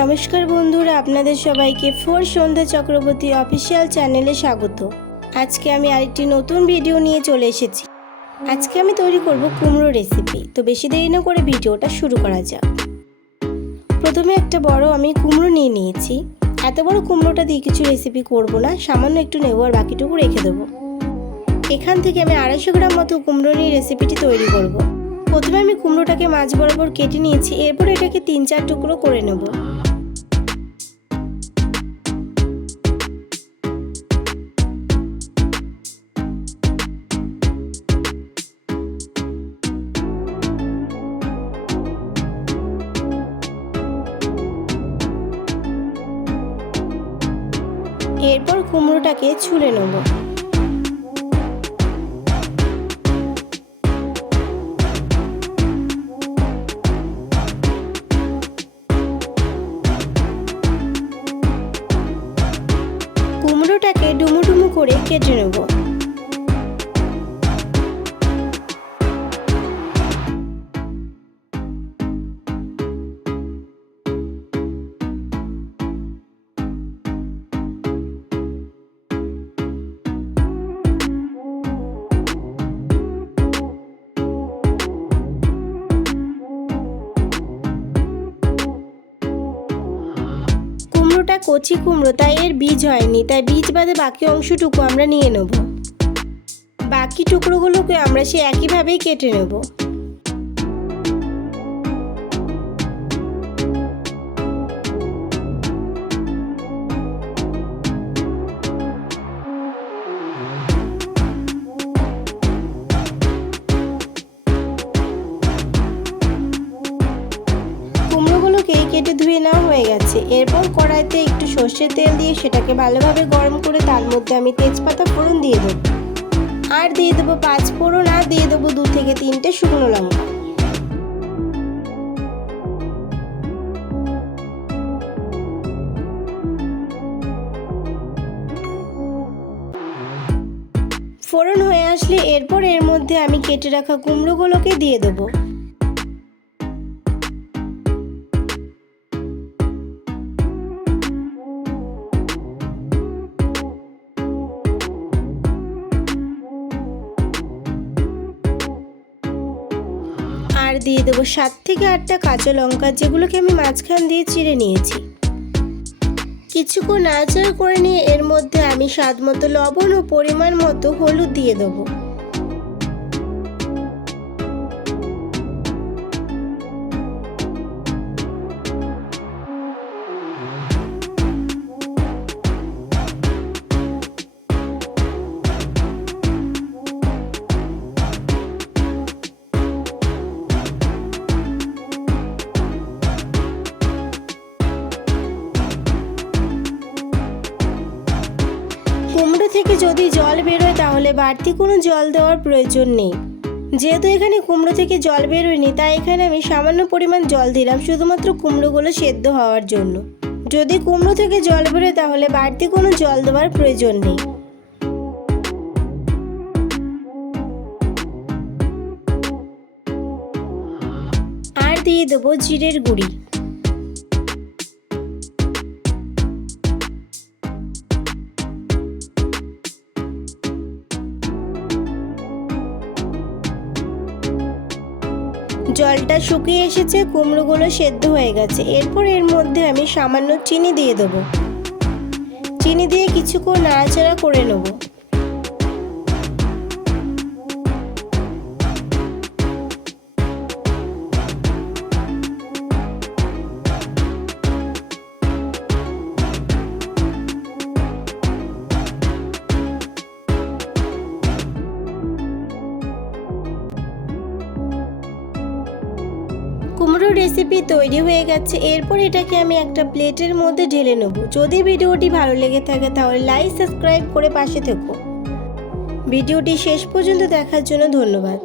নমস্কার বন্ধুরা, আপনাদের সবাইকে ফোর সন্ধ্যা চক্রবর্তী অফিসিয়াল চ্যানেলে স্বাগত। আজকে আমি আরেকটি নতুন ভিডিও নিয়ে চলে এসেছি। আজকে আমি তৈরি করব কুমড়ো রেসিপি। তো বেশি দেরি না করে ভিডিওটা শুরু করা যাক। প্রথমে একটা বড় আমি কুমড়ো নিয়ে নিয়েছি। এত বড় কুমড়োটা দিয়ে কিছু রেসিপি করব না, সামান্য একটু নেব আর বাকিটুকু রেখে দেবো। এখান থেকে আমি 250 গ্রাম মতো কুমড়ো নিয়ে রেসিপিটি তৈরি করব। প্রথমে আমি কুমড়োটাকে মাঝ বরাবর কেটে নিয়েছি, এরপর এটাকে 3-4 টুকরো করে নেব। এরপর কুমড়োটাকে ছুলে নেব। কুমড়োটাকে ডুমু ডুমু করে কেটে নেব। কুমড়োটা কচি কুমড়ো, তাই এর বীজ হয়নি, তাই বীজ বাদে বাকি অংশটুকু আমরা নিয়ে নেব। বাকি টুকরোগুলোকে আমরা সে একইভাবেই কেটে নেব। কেটে ধুয়ে নেওয়া হয়ে গেছে। এরপর কড়াইতে একটু সর্ষের তেল দিয়ে সেটাকে ভালোভাবে গরম করে তার মধ্যে আমি তেজপাতা ফোড়ন দিয়ে দেবো, আর দিয়ে দেবো 5 ফোড়ন, আর দিয়ে দেবো 2 থেকে 3টে শুকনো লঙ্কা। ফোড়ন হয়ে আসলে এরপর এর মধ্যে আমি কেটে রাখা কুমড়োগুলোকে দিয়ে দেবো। আর দিয়ে দেবো 7 থেকে 8টা কাঁচা লঙ্কা, যেগুলোকে আমি মাঝখান দিয়ে চিড়ে নিয়েছি। কিছুক্ষণ নাড়াচাড়া করে নিয়ে এর মধ্যে আমি স্বাদ মতো লবণ ও পরিমাণ মতো হলুদ দিয়ে দেবো। কুমড়ো থেকে যদি জল বেরোয় তাহলে বাড়তি কোনো জল দেওয়ার প্রয়োজন নেই। যেহেতু এখানে কুমড়ো থেকে জল বেরোয়নি, তাই এখানে আমি সামান্য পরিমাণ জল দিলাম শুধুমাত্র কুমড়োগুলো সেদ্ধ হওয়ার জন্য। যদি কুমড়ো থেকে জল বেরোয় তাহলে বাড়তি কোনো জল দেওয়ার প্রয়োজন নেই। আর দিয়ে দেবো জিরের গুঁড়ি। জলটা শুকিয়ে এসেছে, কুমড়োগুলো সেদ্ধ হয়ে গেছে। এরপর এর মধ্যে আমি সামান্য চিনি দিয়ে দেবো। চিনি দিয়ে কিছুক্ষণ নাড়াচাড়া করে নেব। কুমড়ো রেসিপি তৈরি হয়ে গেছে। এরপর এটাকে আমি একটা প্লেটের মধ্যে ঢেলে নেব। যদি ভিডিওটি ভালো লেগে থাকে তাহলে লাইক সাবস্ক্রাইব করে পাশে থেকো। ভিডিওটি শেষ পর্যন্ত দেখার জন্য ধন্যবাদ।